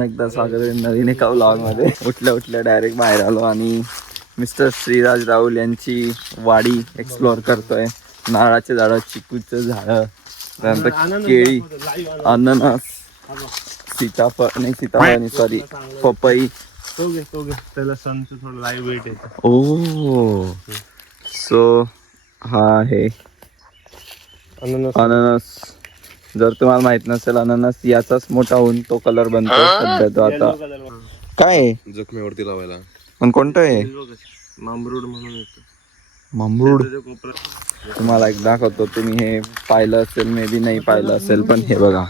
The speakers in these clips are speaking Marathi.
पुन्हा एकदा स्वागत आहे नवीन एका व्लॉगमध्ये. उठल्या डायरेक्ट बाहेर आलो आणि मिस्टर श्रीराज राहुल यांची वाडी एक्सप्लोअर करतोय. नारळाचे झाडं, चिकूचं झाडं, त्यानंतर केळी, अननस, सीताफळ सॉरी पपई. त्याला सनचं थोडं लाईव्ह वेट येतं. ओ सो हा आहे अननस. जर तुम्हाला माहित नसेल अननस याचाच मोठा होऊन तो कलर बनतो सध्या. तो आता काय आहे जखमेवरती लावायला. पण कोणतं आहे? मामरूड म्हणून येतो. मामरूड. तुम्हाला एक दाखवतो, तुम्ही हे पाहिलं असेल, मे बी नाही पाहिलं असेल, पण हे बघा,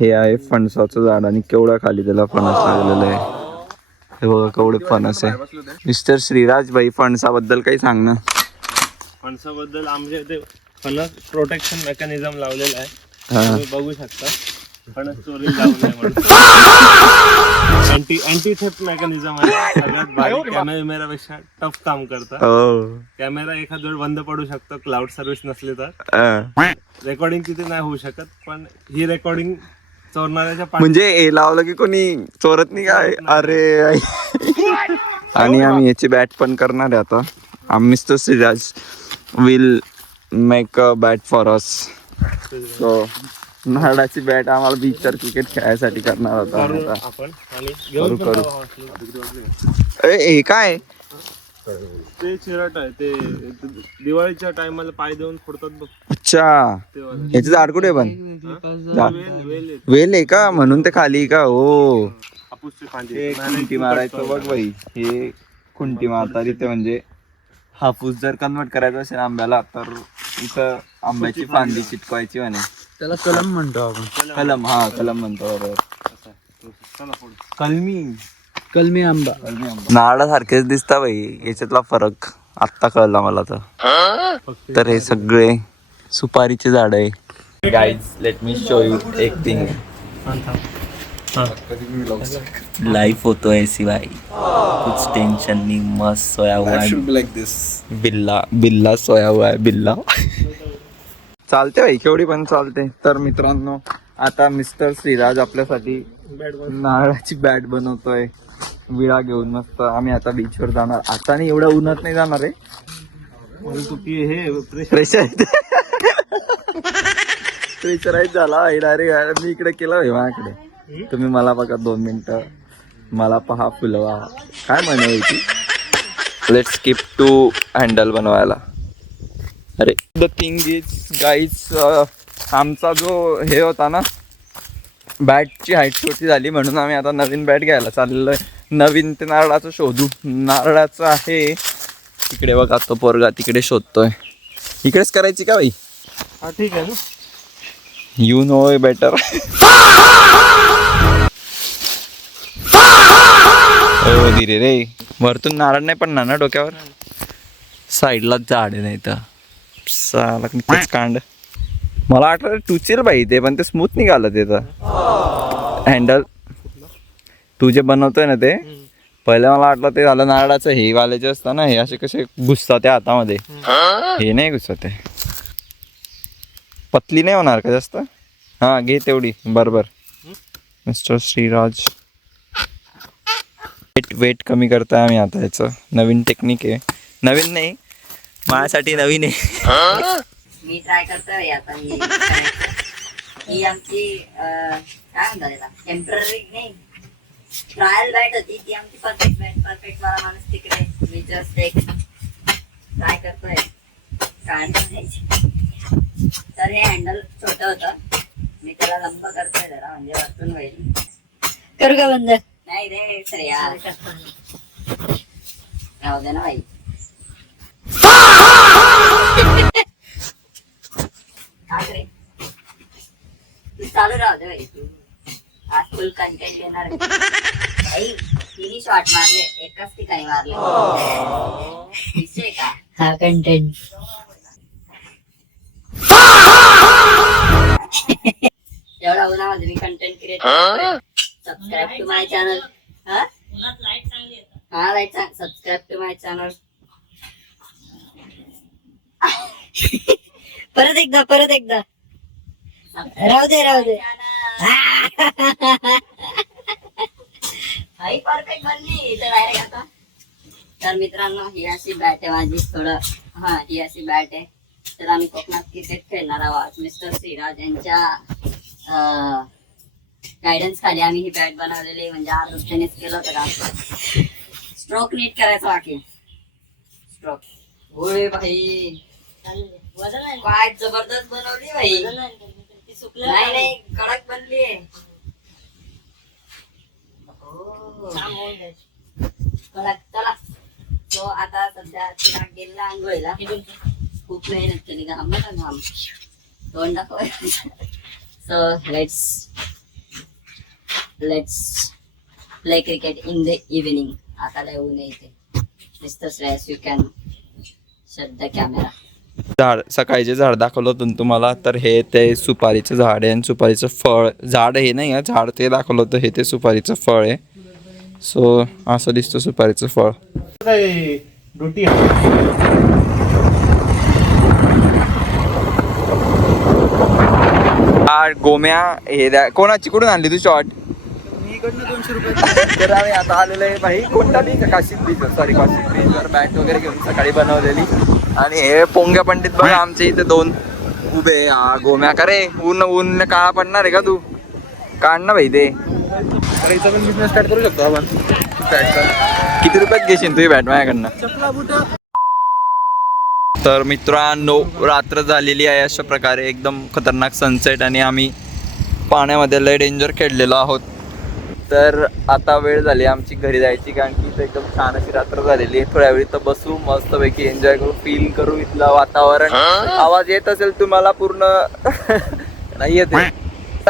हे आहे फणसाचं झाड आणि केवढ्या खाली त्याला फणस लागलेलं आहे. हे बघा केवढे फणस आहे. मिस्टर श्रीराज भाई, फणसाबद्दल काही सांग ना. फणसाबद्दल आमच्या इथे फणस प्रोटेक्शन मेकॅनिझम लावलेला आहे. तुम्ही बघू शकता. फणस चोरी जाऊ नये म्हणून अँटी थेफ्ट मेकॅनिझम आहे. सगळ्यात भारी. कॅमेरापेक्षा टफ काम करतात. कॅमेरा एखाद वेळ बंद पडू शकतो क्लाउड सर्व्हिस नसली तर. रेकॉर्डिंग तिथे नाही होऊ शकत, पण ही रेकॉर्डिंग चोरणाऱ्याच्या म्हणजे हे लावलं की कोणी चोरत नाही काय? अरे आणि आम्ही याची बॅट पण करणार आहे आता. Mister Shriraj will make a bat for us. So नारळाची बॅट आम्हाला बीचवर क्रिकेट खेळायसाठी करणार होता आपण. हे काय? ते चिरट आहे. ते दिवाळीच्या टायमाला पाय देऊन फोडतात बघ. अच्छा, याचं झाड कुठे पण? वेल आहे का? म्हणून ते खाली का? हो, खुंटी मारायचं बघ बाई. हे खुंटी मारतात इथे. म्हणजे हापूस जर कन्वर्ट करायचं असेल आंब्याला तर इथं आंब्याची फांदी चिटकवायची म्हणे. त्याला कलम म्हणतो आपण. कलम, हा कलम म्हणतो बरोबर. कलमी आंबा. नारळासारखेच दिसता बाई. याच्यातला फरक आत्ता कळला मला तर हे सगळे सुपारीचे झाड आहे. Guys let me show you एक थिंग. लाइफ होतो ऐसी भाई, कुछ टेंशन नहीं, मस्त सोया हुआ है. बिल्ला सोया हुआ है. बिल्ला चालते भाई, केवढी पण चालते. तर मित्रांनो, आता मिस्टर श्रीराज आपल्यासाठी नारळाची बॅट बनवतोय विळा घेऊन. मस्त आम्ही आता बीचवर जाणार. आता नाही, एवढ्या उन्हात नाही जाणार आहे. प्रेशराईज झाला डायरेक्ट. मी इकडे केलं भाई माझ्याकडे. तुम्ही मला बघा 2 मिनिटं, मला पहा फुलवा. काय म्हणायची? लेट्स स्किप टू हँडल बनवायला. अरे द थिंग इज गाईज, आमचा जो हे होता ना, बॅटची हाईट छोटी झाली म्हणून आम्ही आता नवीन बॅट घ्यायला चाललेलो आहे. नवीन ते नारळाचं शोधू. नारळाचं आहे तिकडे बघा, तो पोरगा तिकडे शोधतोय. इकडेच करायची का भाई? हा ठीक आहे ना. You know better. हो धीरे रे. वरतून नारळ नाही पडणार ना डोक्यावर? साईडलाच झाड आहे, नाही तर साला तेच कांड. मला वाटलं टुचेल बाई ते, पण ते स्मूथ निघालं ते. तर हँडल तू जे बनवतोय ना ते, पहिलं मला वाटलं ते झालं नारळाचं. हे वाले जे असतं ना, हे असे कसे घुसतात त्या हातामध्ये. हे नाही घुसत आहे. पतली नाही होणार का जास्त? हा घे तेवढी बरोबर. मिस्टर श्रीराज वेट कमी करताय आम्ही आता. याचं नवीन टेक्निक आहे. नवीन नाही, माझ्यासाठी नवीन आहे. मी ट्राय करतोय आता. ही आमची काय म्हणतात, टेम्पररी नाही, ट्रायल बॅट होती. ती आमची परफेक्ट बॅट. परफेक्ट वाला माणूस तिकडे. मी जस्ट एक ट्राय करतोय काय बनायची. तर हे हँडल छोटं होतं, मी त्याला लंब करतोय जरा, म्हणजे वरतून होईल. करू का बंद? नाही रे सर यार, राहू दे ना भाई. काय रे, तू चालू राहू दे भाई. तू आज फुल कंटेंट देणार भाई. 3 शॉट मारले, एकाच ठिकाणी मारले. दिसतोय का हा कंटेंट? एवढा उन्हामध्ये मी कंटेंट क्रिएट करतोय. Subscribe to my channel. हा light subscribe to my channel. परत एकदा राहू दे आई परफेक्ट बनली इथे डायरेक्ट आता. तर मित्रांनो ही अशी बॅट आहे माझी. थोडं ही अशी बॅट आहे. तर आम्ही कोकणात क्रिकेट खेळणार आहोत. मिस्टर श्रीराज यांच्या गायडन्स खाली आम्ही ही बॅट बनवलेली. म्हणजे आज टेनिस केलं होतं का, स्ट्रोक नीट करायचं बाकी. स्ट्रोक होय भाई, काय जबरदस्त बनवली भाई. नाही नाही कडक बनली आहे. कडक. चला तो आता सध्या तिला गेला आंघोळीला. खूप मेहनत केली घाम ना घाम तोंड दाखवाय. So let's play cricket in the evening. आता लय ऊन येते. Mister Shreyas you can shut the camera. झाड सकाळी जे झाड दाखवलं होतं ना तुम्हाला, तर हे ते सुपारीचं झाड आहे आणि सुपारीचं फळ. झाड हे नाही आहे, झाड ते दाखवलं होतं, हे ते सुपारीचं फळ आहे. सो असं दिसतं सुपारीचं फळ. रोटी गोम्या हे कोणाची कुठून आणली तू शॉर्ट? इकडनं 200 रुपये. तर आम्ही आता आलेलो आहे भाई कोणता beach, Kashid beach, sorry Kashid बीचवर बॅट वगैरे घेऊन सकाळी बनवलेली. आणि हे पोंग्या पंडित बघा आमच्या इथे 2 उभे. गोम्या का रे, ऊन काळा पडणार आहे का तू? काढ ना भाई ते. इथं पण बिझनेस स्टार्ट करू शकतो आपण बॅटचा. किती रुपयात घेशील तुझी बॅट माझ्याकडनं? चपला बुटा. तर मित्रांनो रात्र झालेली आहे अशा प्रकारे, एकदम खतरनाक सनसेट आणि आम्ही पाण्यामध्ये लय डेंजर खेळलेलो आहोत. तर आता वेळ झाली आमची घरी जायची, कारण की इथं एकदम छान अशी रात्र झालेली आहे. थोड्या वेळी तर बसू, मस्तपैकी एन्जॉय करू, फील करू इथलं वातावरण. आवाज येत असेल तुम्हाला पूर्ण नाही येते.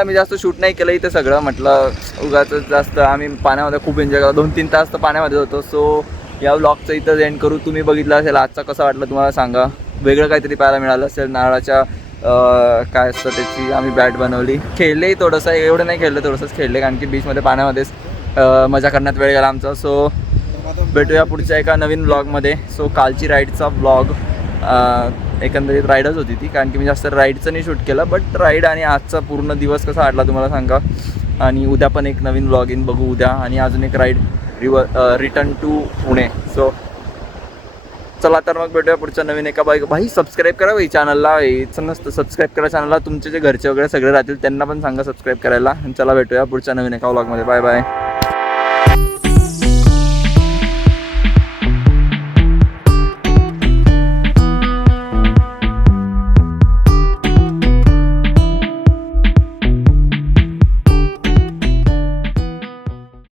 आम्ही जास्त शूट नाही केलं इथं सगळं, म्हटलं उगाच जास्त. आम्ही पाण्यामध्ये खूप एन्जॉय केला, 2-3 तास तर पाण्यामध्ये होतो. सो या व्लॉगचं इथं एंड करू. तुम्ही बघितलं असेल आजचा कसा वाटलं तुम्हाला सांगा. वेगळं काहीतरी पाहायला मिळालं असेल. नारळाच्या काय असतं त्याची आम्ही बॅट बनवली. खेळलेही थोडंसं, एवढं नाही खेळलं, थोडंसंच खेळले, कारण की बीचमध्ये पाण्यामध्येच मजा करण्यात वेळ गेला आमचा. सो भेटूया पुढच्या एका नवीन व्लॉगमध्ये. सो कालची राईडचा व्लॉग एकंदरीत राईडच होती ती, कारण की मी जास्त राईडचं नाही शूट केलं, बट राईड आणि आजचा पूर्ण दिवस कसा वाटला तुम्हाला सांगा. आणि उद्या पण एक नवीन व्लॉग इन बघू उद्या, आणि अजून एक ride return to Pune. So चला तर मग भेटूया पुढच्या नवीन एका भाई सबस्क्राईब करा भाई चॅनलला. याचं नसतं, सबस्क्राईब करा चॅनलला. तुमचे जे घरचे वगैरे सगळे राहतील त्यांना पण सांगा सबस्क्राईब करायला. चला भेटूया पुढच्या नवीन एका व्लॉगमध्ये. Bye bye.